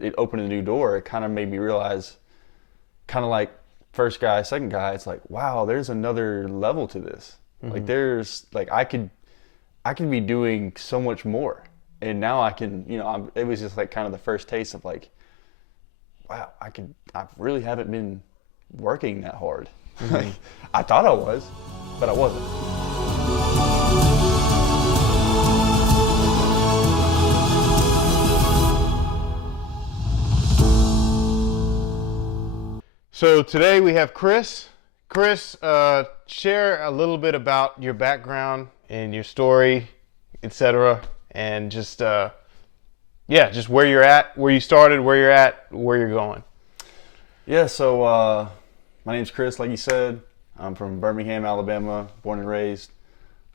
It opened a new door. It kind of made me realize, kind of like first guy, second guy, it's like, wow, there's another level to this. Like there's like I can be doing so much more. And now I can, it was just like kind of the first taste of like, wow, I really haven't been working that hard. Like, I thought I was, but I wasn't. So today we have Chris. Chris, share a little bit about your background and your story, etc., and just just where you're at, where you started, where you're at, where you're going. Yeah, so my name's Chris, like you said. I'm from Birmingham, Alabama, born and raised.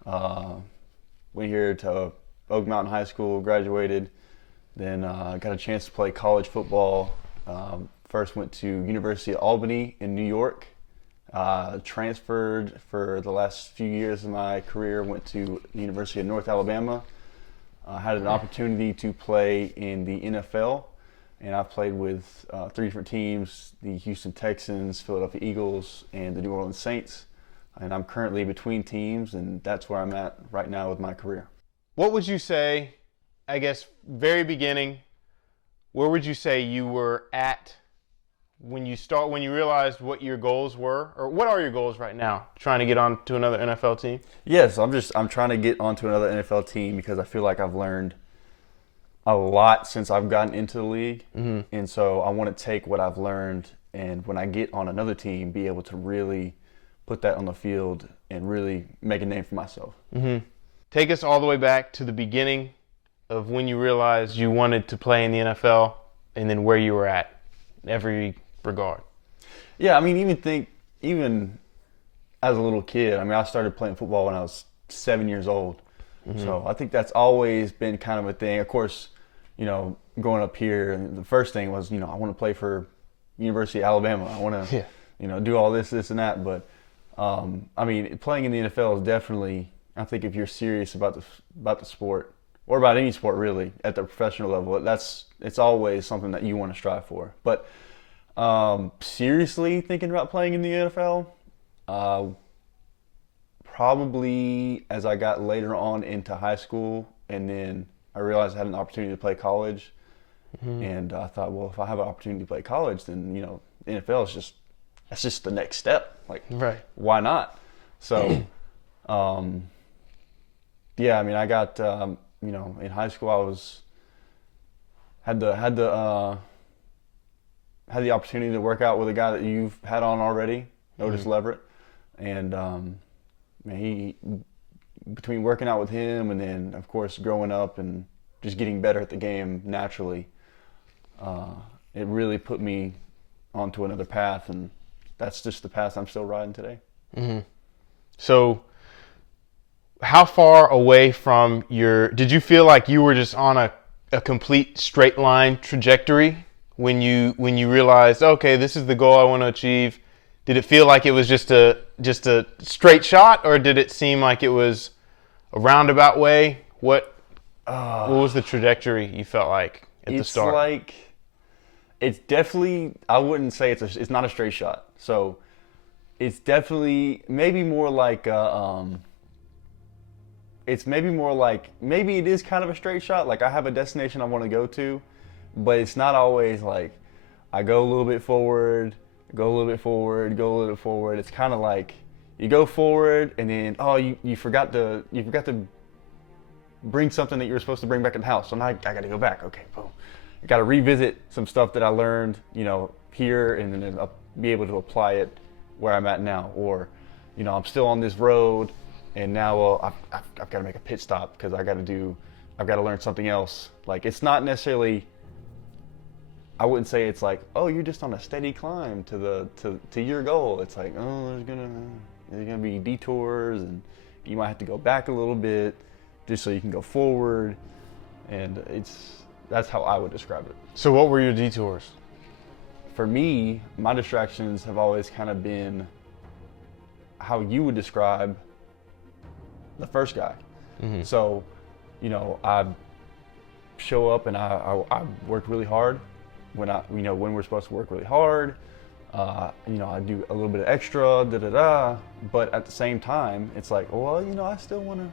Went here to Oak Mountain High School, graduated, then got a chance to play college football. First went to University of Albany in New York. Transferred for the last few years of my career, went to the University of North Alabama. Had an opportunity to play in the NFL, and I've played with 3 different teams: the Houston Texans, Philadelphia Eagles, and the New Orleans Saints. And I'm currently between teams, and that's where I'm at right now with my career. What would you say, I guess, very beginning, where would you say you were at when you realized what your goals were, or what are your goals right now? Trying to get on to another NFL team? Yes, I'm trying to get onto another NFL team because I feel like I've learned a lot since I've gotten into the league. And so I want to take what I've learned, and when I get on another team, be able to really put that on the field and really make a name for myself. Take us all the way back to the beginning of when you realized you wanted to play in the NFL, and then where you were at in every regard. Yeah, I mean, even as a little kid, I mean, I started playing football when I was 7 years old. So I think that's always been kind of a thing. Of course, growing up here, the first thing was, I want to play for University of Alabama. I want to, do all this, and that. But, I mean, playing in the NFL is definitely, I think if you're serious about the sport, or about any sport really, at the professional level, it's always something that you want to strive for. But seriously thinking about playing in the NFL, probably as I got later on into high school, and then I realized I had an opportunity to play college, and I thought, well, if I have an opportunity to play college, then NFL is just the next step. Like, Right. Why not? So, yeah, I mean, I got in high school I had the opportunity to work out with a guy that you've had on already, Otis Leverett, and man, between working out with him and then of course growing up and just getting better at the game naturally, it really put me onto another path, and that's just the path I'm still riding today. So how far away from did you feel like you were just on a complete straight line trajectory when you realized, okay, this is the goal I want to achieve? Did it feel like it was just a straight shot, or did it seem like it was a roundabout way? What was the trajectory you felt like at the start? It's definitely, I wouldn't say it's not a straight shot. So it's definitely maybe more like maybe it is kind of a straight shot. Like I have a destination I want to go to, but it's not always like I go a little bit forward, go a little bit forward, go a little bit forward. It's kind of like you go forward and then you forgot to bring something that you were supposed to bring back in the house. So now I got to go back. Okay, boom. I got to revisit some stuff that I learned, here, and then I'll be able to apply it where I'm at now. Or, I'm still on this road, and now I've got to make a pit stop because I've got to learn something else. Like, it's not necessarily, I wouldn't say it's like, oh, you're just on a steady climb to your goal. It's like, oh, there's gonna be detours, and you might have to go back a little bit just so you can go forward, and that's how I would describe it. So what were your detours? For me, my distractions have always kind of been how you would describe the first guy. So, I show up and I worked really hard, when we're supposed to work really hard. I do a little bit of extra, but at the same time, it's like, well, I still want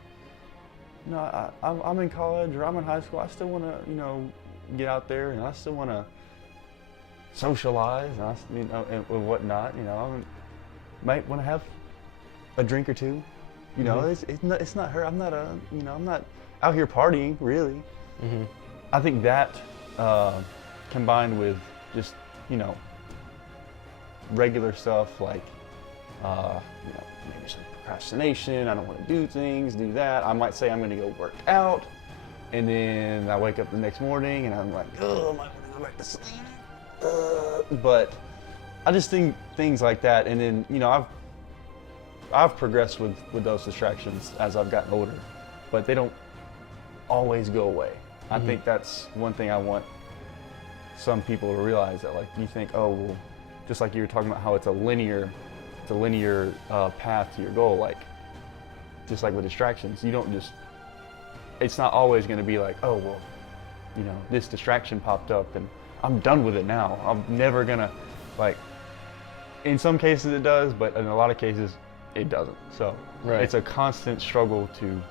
to, I'm in college or I'm in high school. I still want to, get out there, and I still want to socialize, and whatnot. I might want to have a drink or two. It's not her. I'm not out here partying really. I think that combined with just regular stuff like maybe some procrastination. I don't want to do that. I might say I'm going to go work out, and then I wake up the next morning and I'm like, oh, I might want to go back to sleep. But I just think things like that, and then I've progressed with those distractions as I've gotten older, but they don't always go away. I think that's one thing I want some people to realize, that like you think, oh well, just like you were talking about how it's a linear path to your goal, like just like with distractions, you don't just, it's not always going to be like, oh well, this distraction popped up and I'm done with it now. I'm never gonna, like, in some cases it does, but in a lot of cases it doesn't. So It's a constant struggle to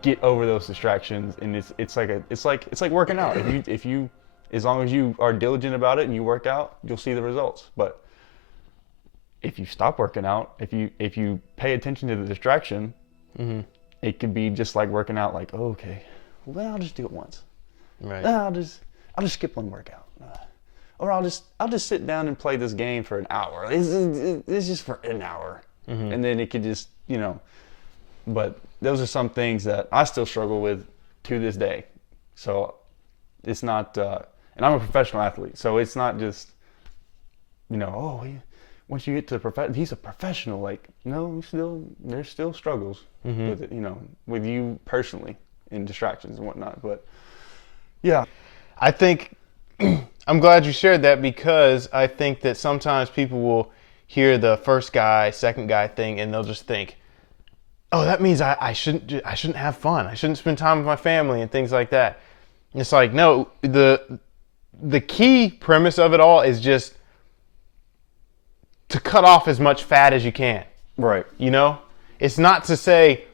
get over those distractions, and it's like working out. If you as long as you are diligent about it and you work out, you'll see the results. But if you stop working out, if you pay attention to the distraction, it could be just like working out. Like, oh, okay, well then I'll just do it once. Right. I'll just skip one workout, or I'll just sit down and play this game for an hour. It's just for an hour, and then it could just But those are some things that I still struggle with to this day. So it's not, and I'm a professional athlete, so it's not just, once you get to he's a professional. Like, no, there's still struggles with it, with you personally in distractions and whatnot. But yeah, I think I'm glad you shared that, because I think that sometimes people will hear the first guy, second guy thing, and they'll just think, oh, that means I shouldn't have fun. I shouldn't spend time with my family and things like that. And it's like, no, the key premise of it all is just to cut off as much fat as you can. right. It's not to say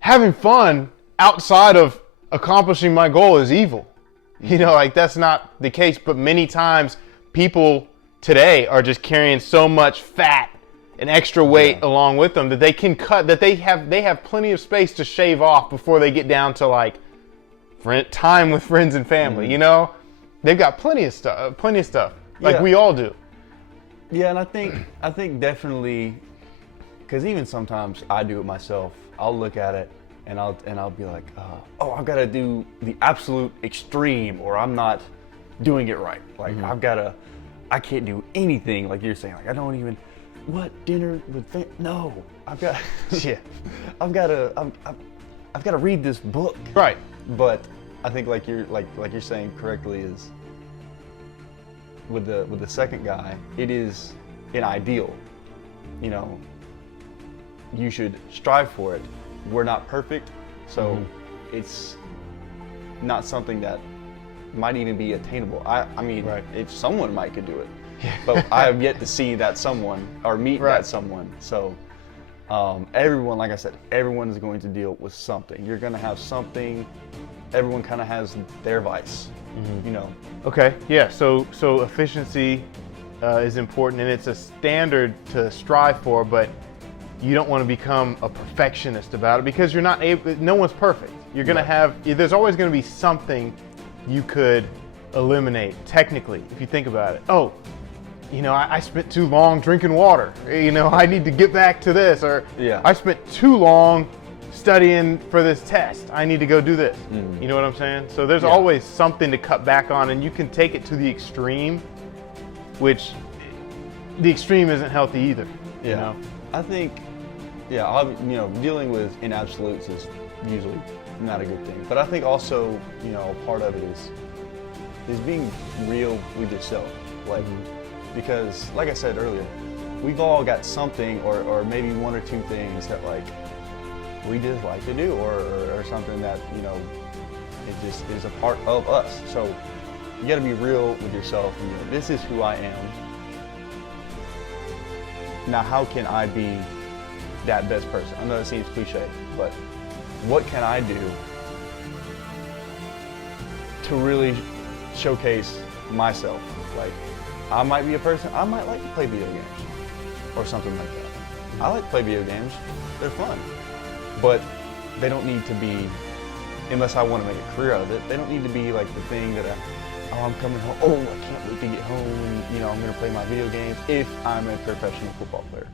having fun outside of accomplishing my goal is evil. Like, that's not the case. But many times people today are just carrying so much fat and extra weight along with them that they can cut, that they have plenty of space to shave off before they get down to like time with friends and family. They've got plenty of stuff like we all do. Yeah, and I think definitely, because even sometimes I do it myself. I'll look at it and I'll be like, oh, I've got to do the absolute extreme, or I'm not doing it right. Like I can't do anything like you're saying. Like, I don't even. What, dinner with no, I've got I've got to read this book. Right. But I think like you're saying correctly is with the second guy, it is an ideal. You should strive for it. We're not perfect, so it's not something that might even be attainable. I mean, if someone could do it. But I have yet to see that someone or meet that someone. So everyone, like I said, everyone is going to deal with something. You're going to have something. Everyone kind of has their vice, Okay. Yeah. So efficiency is important, and it's a standard to strive for. But you don't want to become a perfectionist about it, because you're not able. No one's perfect. You're going to have. There's always going to be something you could eliminate technically if you think about it. Oh, I spent too long drinking water. I need to get back to this. Or I spent too long studying for this test. I need to go do this. You know what I'm saying? So there's always something to cut back on, and you can take it to the extreme, which the extreme isn't healthy either. I think, dealing with in absolutes is usually not a good thing. But I think also, part of it is being real with yourself. Like, because like I said earlier, we've all got something or maybe one or two things that like we just like to do or something that, it just is a part of us. So you got to be real with yourself. And, this is who I am. Now, how can I be that best person? I know it seems cliche, but what can I do to really showcase myself? Like, I might be a person, I might like to play video games or something like that. I like to play video games. They're fun. But they don't need to be, unless I want to make a career out of it, they don't need to be like the thing that I'm coming home, I can't wait to get home and, I'm going to play my video games if I'm a professional football player.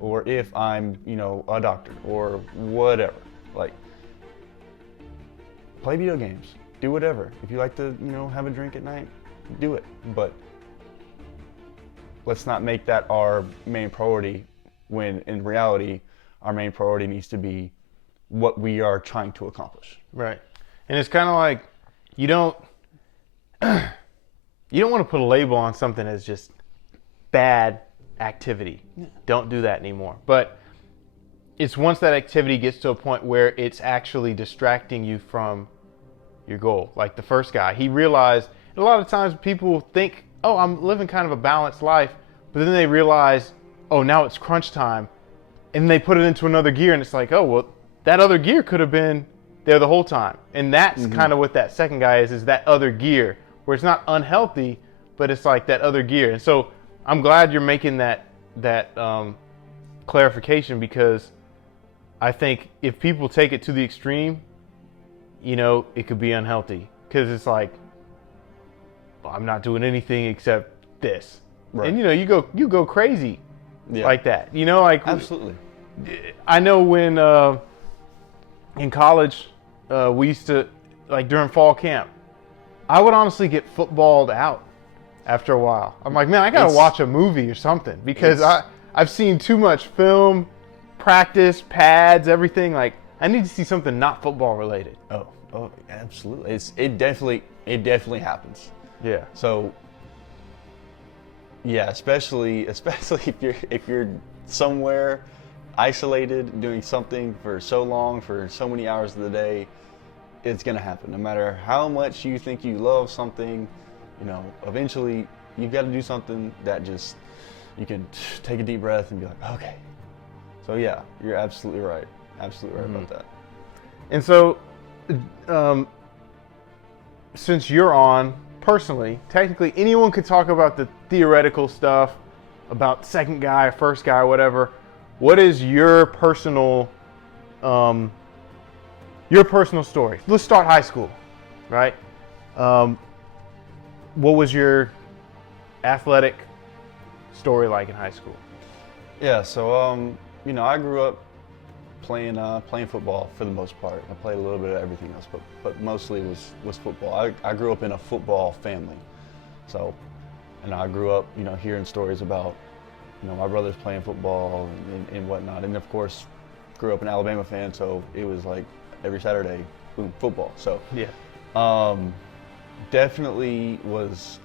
Or if I'm, a doctor or whatever. Like, play video games. Do whatever. If you like to, have a drink at night, do it. But let's not make that our main priority when in reality, our main priority needs to be what we are trying to accomplish. Right. And it's kind of like you don't want to put a label on something as just bad activity. Yeah. Don't do that anymore. But it's once that activity gets to a point where it's actually distracting you from your goal. Like the first guy, he realized a lot of times people think, oh, I'm living kind of a balanced life, but then they realize, oh, now it's crunch time, and they put it into another gear, and it's like, oh, well, that other gear could have been there the whole time. And that's kind of what that second guy is that other gear, where it's not unhealthy, but it's like that other gear. And so I'm glad you're making that clarification, because I think if people take it to the extreme, it could be unhealthy, because it's like, well, I'm not doing anything except this. Right. And you go crazy like that. Absolutely. I know when in college we used to, like during fall camp, I would honestly get footballed out after a while. I'm like, man, I gotta watch a movie or something, because I've seen too much film, practice, pads, everything. Like, I need to see something not football related. Oh, absolutely. It definitely happens. Yeah. So, yeah, especially if you're somewhere isolated doing something for so long, for so many hours of the day, it's gonna happen. No matter how much you think you love something, eventually you've got to do something that just you can take a deep breath and be like, okay. So yeah, you're absolutely right. Absolutely right about that. And so, since you're on personally, technically anyone could talk about the theoretical stuff about second guy, first guy, whatever. What is your personal story? Let's start high school, right? What was your athletic story like in high school? Yeah, so I grew up playing football for the most part. I played a little bit of everything else, but mostly was football. I grew up in a football family, so, and I grew up hearing stories about my brothers playing football and whatnot, and of course grew up an Alabama fan, so it was like every Saturday, boom, football. So yeah, definitely was.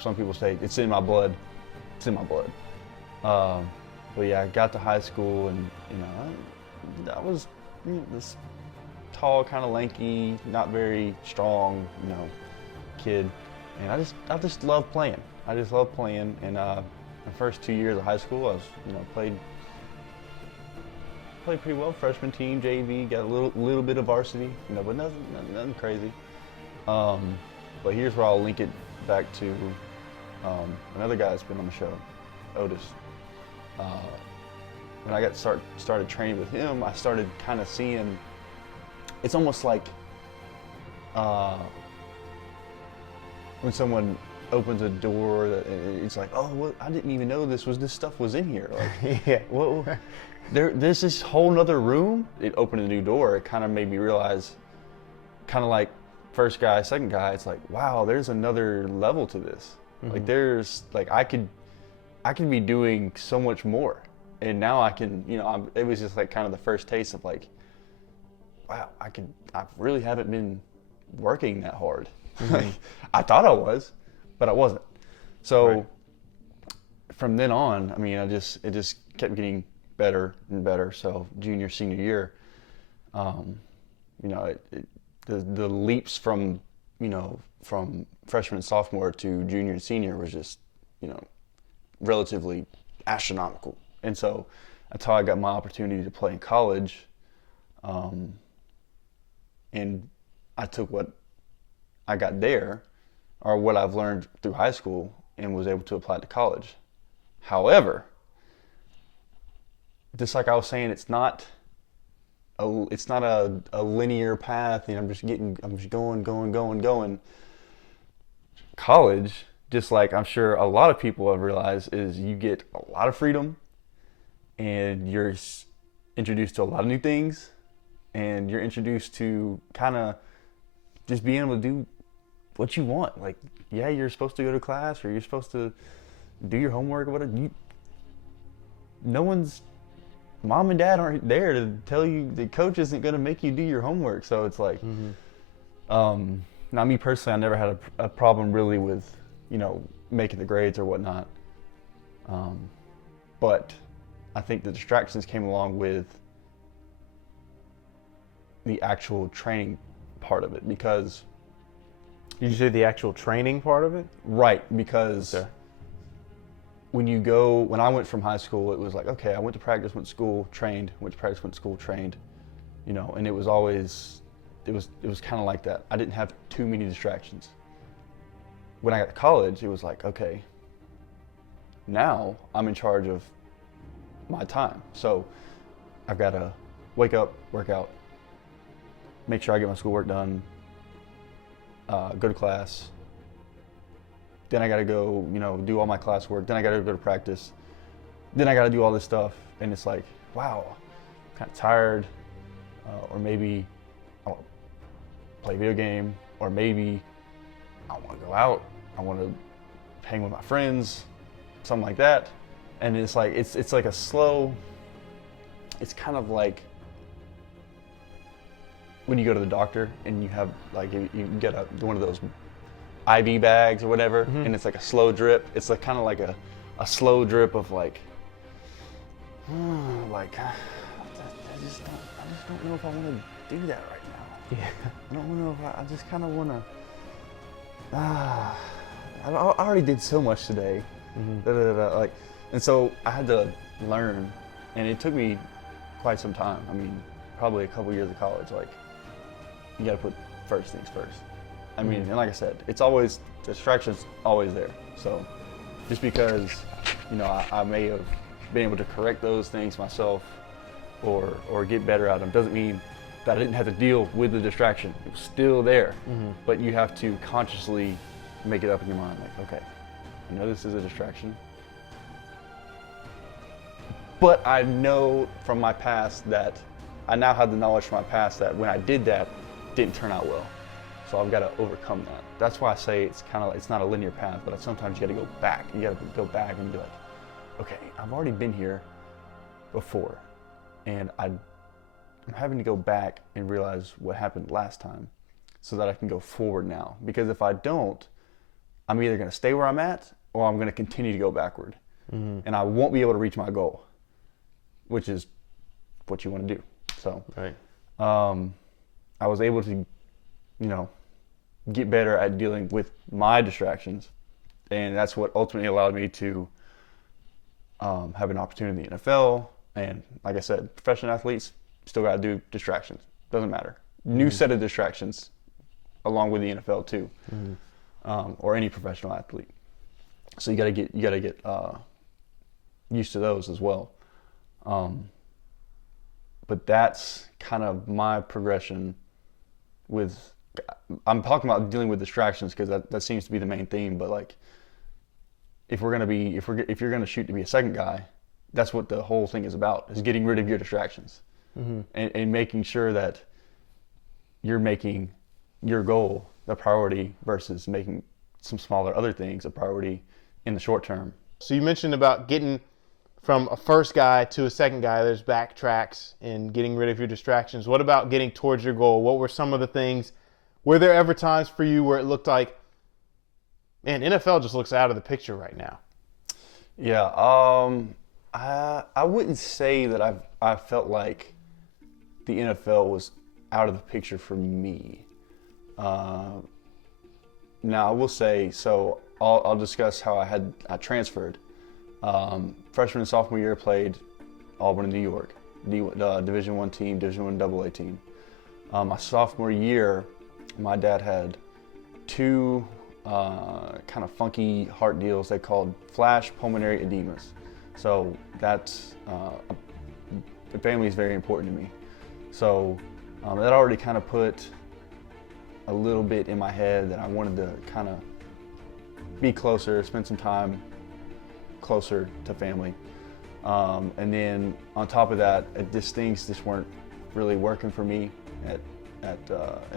Some people say it's in my blood. It's in my blood. But yeah, I got to high school, and I was this tall, kind of lanky, not very strong, kid, and I just loved playing. I just loved playing, and the first 2 years of high school, I was played pretty well. Freshman team, JV, got a little bit of varsity, but nothing crazy. But here's where I'll link it back to another guy that's been on the show, Otis. When I started training with him, I started kind of seeing, it's almost like when someone opens a door, it's like, oh, well, I didn't even know this stuff was in here. Like, yeah. Well, there's this whole nother room. It opened a new door. It kind of made me realize, kind of like first guy, second guy, it's like, wow, there's another level to this. Like there's, like, I could be doing so much more. And now I can, it was just like kind of the first taste of like, wow, I really haven't been working that hard. I thought I was, but I wasn't. So from then on, it just kept getting better and better. So junior, senior year, the leaps from freshman and sophomore to junior and senior was just, relatively astronomical. And so that's how I got my opportunity to play in college. And I took what I got there, or what I've learned through high school, and was able to apply it to college. However, just like I was saying, it's not a linear path, and I'm just going. College, just like I'm sure a lot of people have realized, is you get a lot of freedom, and you're introduced to a lot of new things, and you're introduced to kind of just being able to do what you want. Like, yeah, you're supposed to go to class, or you're supposed to do your homework or whatever. No one's, mom and dad aren't there to tell you, the coach isn't going to make you do your homework. So it's like, now me personally, I never had a problem really with, making the grades or whatnot. But I think the distractions came along with the actual training part of it, because Did you say the actual training part of it? right, because Okay. when I went from high school, it was like, okay, I went to practice, went to school, trained, went to practice, went to school, trained, and it was always, it was kind of like that. I didn't have too many distractions. When I got to college, it was like, okay, now I'm in charge of my time. So I've got to wake up, work out, make sure I get my schoolwork done, go to class. Then I got to go, do all my classwork. Then I got to go to practice. Then I got to do all this stuff. And it's like, wow, I'm kind of tired. Or maybe I want to play a video game. Or maybe I want to go out. I want to hang with my friends, something like that. And it's like, it's like a slow, it's kind of like when you go to the doctor and you have like, you get one of those IV bags or whatever, and it's like a slow drip. It's like kind of like a slow drip of like, I just don't know if I want to do that right now. Yeah. I don't know if I just kind of want to. I already did so much today. Like, and so I had to learn, and it took me quite some time. I mean, probably a couple years of college. Like, you got to put first things first. I mean, and like I said, it's always, distractions always there. So just because, I may have been able to correct those things myself or get better at them doesn't mean that I didn't have to deal with the distraction. It was still there. But you have to consciously make it up in your mind, like, okay, I know this is a distraction, but I know from my past that I now have the knowledge from my past that when I did that, it didn't turn out well. So I've got to overcome that. That's why I say it's not a linear path, but sometimes you got to go back. You got to go back and be like, okay, I've already been here before, and I'm having to go back and realize what happened last time so that I can go forward now. Because if I don't, I'm either going to stay where I'm at or I'm going to continue to go backward. And I won't be able to reach my goal, which is what you want to do. So Right. I was able to, get better at dealing with my distractions. And that's what ultimately allowed me to have an opportunity in the NFL. And like I said, professional athletes still got to do distractions. Doesn't matter. New set of distractions along with the NFL too, or any professional athlete. So you got to get used to those as well. But that's kind of my progression with. I'm talking about dealing with distractions because that seems to be the main theme. But like, if you're gonna shoot to be a second guy, that's what the whole thing is about: is getting rid of your distractions and making sure that you're making your goal the priority versus making some smaller other things a priority in the short term. So you mentioned about getting from a first guy to a second guy. There's backtracks and getting rid of your distractions. What about getting towards your goal? What were some of the things? Were there ever times for you where it looked like, man, NFL just looks out of the picture right now? Yeah, I wouldn't say that I felt like the NFL was out of the picture for me. Now I will say, so I'll discuss how I transferred. Freshman and sophomore year played Auburn and New York, Division I team, Division I AA team. My sophomore year, my dad had two kind of funky heart deals they called flash pulmonary edemas. So that's the family is very important to me. So that already kind of put a little bit in my head that I wanted to kind of be closer, spend some time closer to family. And then on top of that, just things just weren't really working for me at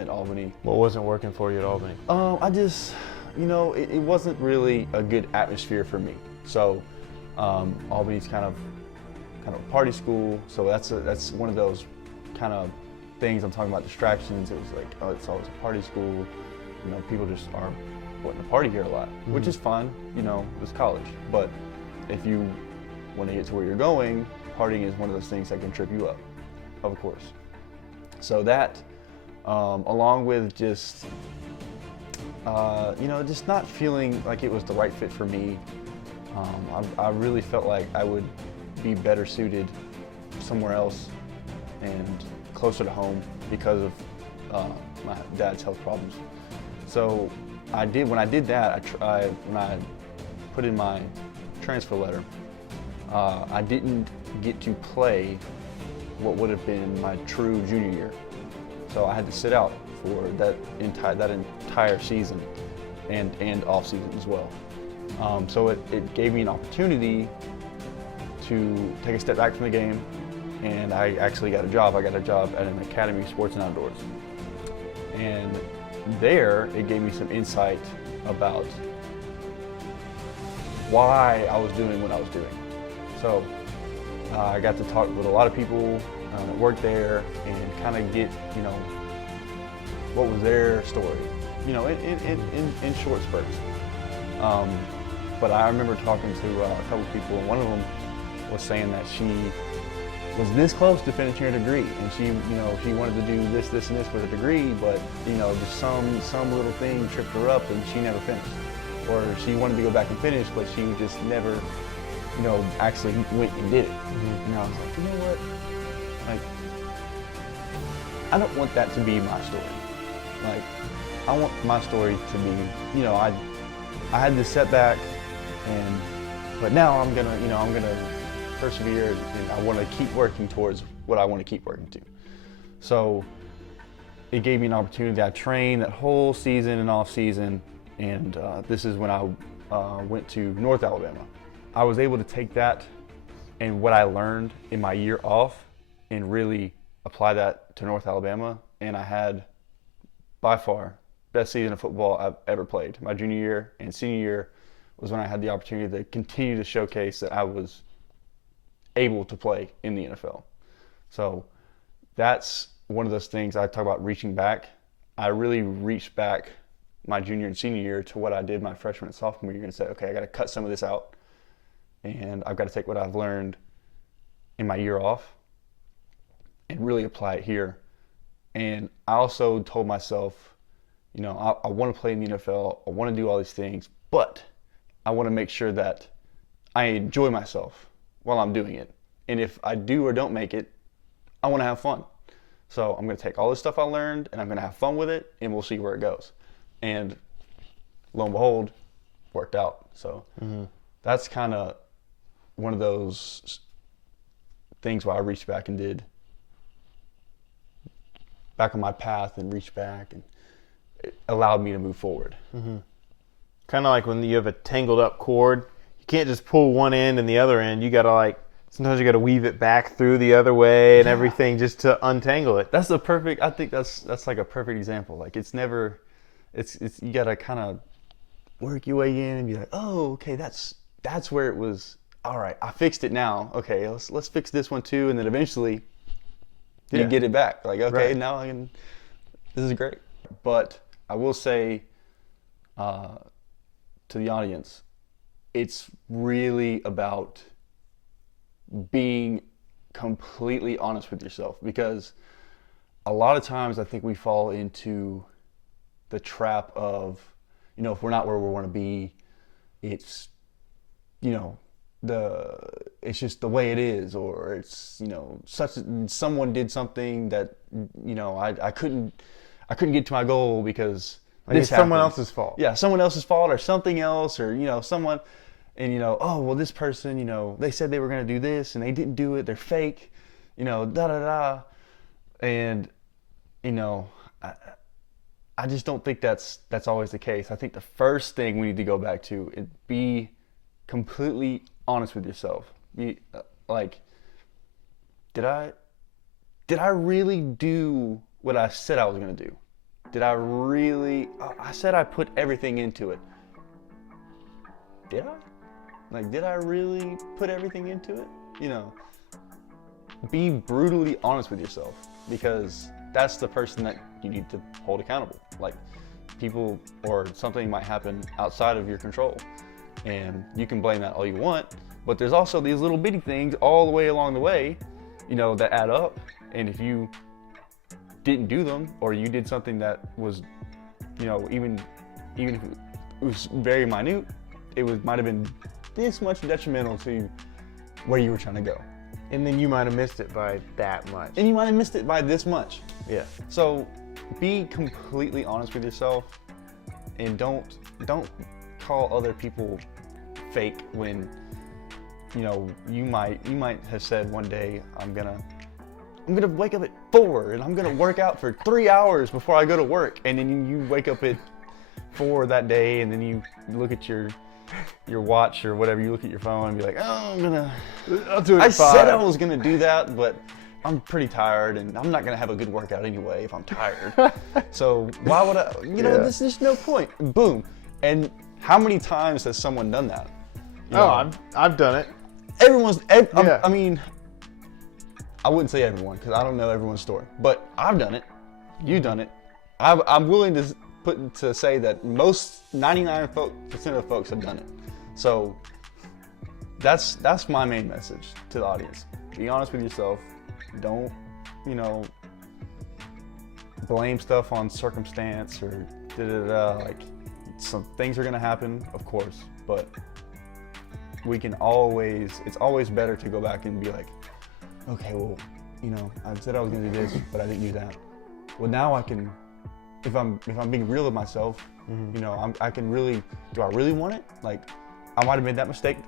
Albany. What wasn't working for you at Albany? I just, it wasn't really a good atmosphere for me. So Albany's kind of a party school, so that's one of those kind of things I'm talking about, distractions. It was like, oh, it's always a party school. People just are wanting to party here a lot, which is fun. It's college. But if you want to get to where you're going, partying is one of those things that can trip you up, of course. So that, along with just, just not feeling like it was the right fit for me, I really felt like I would be better suited somewhere else and closer to home because of my dad's health problems. So when I did that, when I put in my transfer letter, I didn't get to play what would have been my true junior year. So I had to sit out for that entire season and off season as well. So it gave me an opportunity to take a step back from the game, and I actually got a job. I got a job at an academy of sports and outdoors. And there, it gave me some insight about why I was doing what I was doing. So I got to talk with a lot of people that worked there and kind of get, what was their story, in short spurts. But I remember talking to a couple people, and one of them was saying that she was this close to finishing her degree, and she wanted to do this, and this with her degree, but just some little thing tripped her up, and she never finished. Or she wanted to go back and finish, but she just never, actually went and did it. And I was like, you know what? Like, I don't want that to be my story. Like, I want my story to be, I had this setback, but now I'm gonna persevere, and I want to keep working towards what I want to keep working to. So it gave me an opportunity. I trained that whole season and off season, and this is when I went to North Alabama. I was able to take that and what I learned in my year off and really apply that to North Alabama, and I had by far best season of football I've ever played. My junior year and senior year was when I had the opportunity to continue to showcase that I was able to play in the NFL. So that's one of those things I talk about reaching back. I really reached back my junior and senior year to what I did my freshman and sophomore year and said, okay, I got to cut some of this out, and I've got to take what I've learned in my year off and really apply it here. And I also told myself, I want to play in the NFL, I want to do all these things, but I want to make sure that I enjoy myself while I'm doing it. And if I do or don't make it, I want to have fun. So I'm going to take all this stuff I learned and I'm going to have fun with it, and we'll see where it goes. And lo and behold, worked out. So that's kind of one of those things where I reached back and did back on my path and reached back, and it allowed me to move forward. Kind of like when you have a tangled up cord, you can't just pull one end and the other end. You got to sometimes you got to weave it back through the other way and everything just to untangle it. That's I think that's like a perfect example. Like it's you got to kind of work your way in and be like, oh, okay, that's where it was. All right, I fixed it now. Okay, let's fix this one too, and then eventually you get it back. Like, okay, Right. now this is great. But I will say to the audience, it's really about being completely honest with yourself, because a lot of times I think we fall into the trap of you know, if we're not where we want to be, it's, you know, it's just the way it is, or it's, you know, someone did something that, you know, I couldn't get to my goal because Like this it's someone happened. else's fault. Yeah, someone else's fault or something else, or, you know, someone, and, you know, oh, well, this person, you know, they said they were going to do this and they didn't do it. They're fake, you know, da da da. And, you know, I just don't think that's always the case. I think the first thing we need to go back to is be completely honest with yourself. Like, did I really do what I said I was going to do? Did I really? I said I put everything into it. Did I? Like, did I really put everything into it? You know, be brutally honest with yourself, because that's the person that you need to hold accountable. Like, people or something might happen outside of your control, and you can blame that all you want, but there's also these little bitty things all the way along the way, you know, that add up. And if you didn't do them, or you did something that was, you know, even if it was very minute, might have been this much detrimental to where you were trying to go. And then you might have missed it by that much. And you might have missed it by this much. Yeah. So be completely honest with yourself, and don't call other people fake when, you know, you might have said one day, I'm gonna wake up at 4 and I'm gonna work out for 3 hours before I go to work, and then you wake up at 4 that day, and then you look at your watch or whatever, you look at your phone and be like, oh, I'll do it. I said I was gonna do that, but I'm pretty tired, and I'm not gonna have a good workout anyway if I'm tired. So why would I? You know, Yeah. there's just no point. Boom. And how many times has someone done that? You Oh, know, I've done it. Yeah. Yeah. I mean, I wouldn't say everyone, because I don't know everyone's story, but I've done it. You've done it. I'm willing to say that most 99% of folks have done it. So that's my main message to the audience. Be honest with yourself. Don't, you know, blame stuff on circumstance or like, some things are gonna happen, of course, but it's always better to go back and be like, okay, well, you know, I said I was gonna do this, but I didn't do that. Well, now I can, if I'm being real with myself, you know, I can really, do I really want it? Like, I might have made that mistake,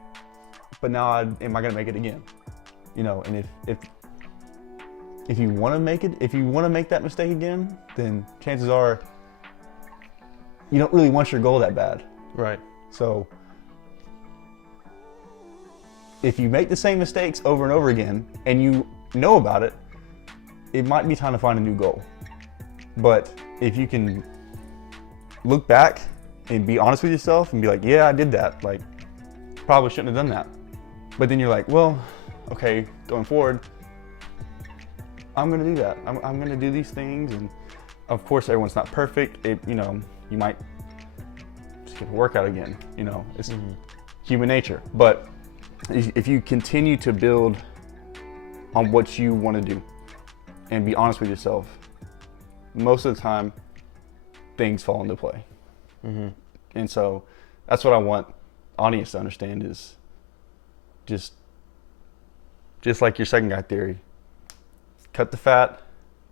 but now am I gonna make it again? You know, and if you want to make that mistake again, then chances are you don't really want your goal that bad. Right. So if you make the same mistakes over and over again and you know about it, it might be time to find a new goal. But if you can look back and be honest with yourself and be like, yeah, I did that, like, probably shouldn't have done that. But then you're like, well, okay, going forward, I'm gonna do that. I'm gonna do these things, and of course, everyone's not perfect. You know, you might skip a workout again. You know, it's human nature. But if you continue to build on what you want to do and be honest with yourself, most of the time, things fall into play. And so that's what I want audience to understand is just like your second guy theory. Cut the fat,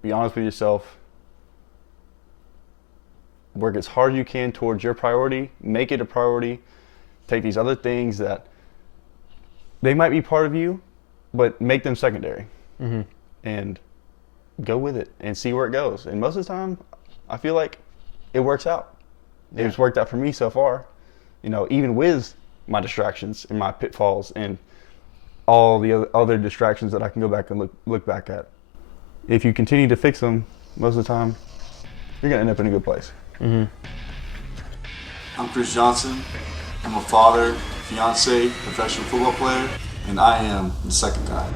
be honest with yourself, work as hard as you can towards your priority, make it a priority, take these other things that they might be part of you, but make them secondary, and go with it and see where it goes. And most of the time, I feel like it works out. Yeah. It's worked out for me so far, you know, even with my distractions and my pitfalls and all the other distractions that I can go back and look back at. If you continue to fix them, most of the time, you're gonna end up in a good place. I'm Chris Johnson. I'm a father, fiance, professional football player, and I am the second guy.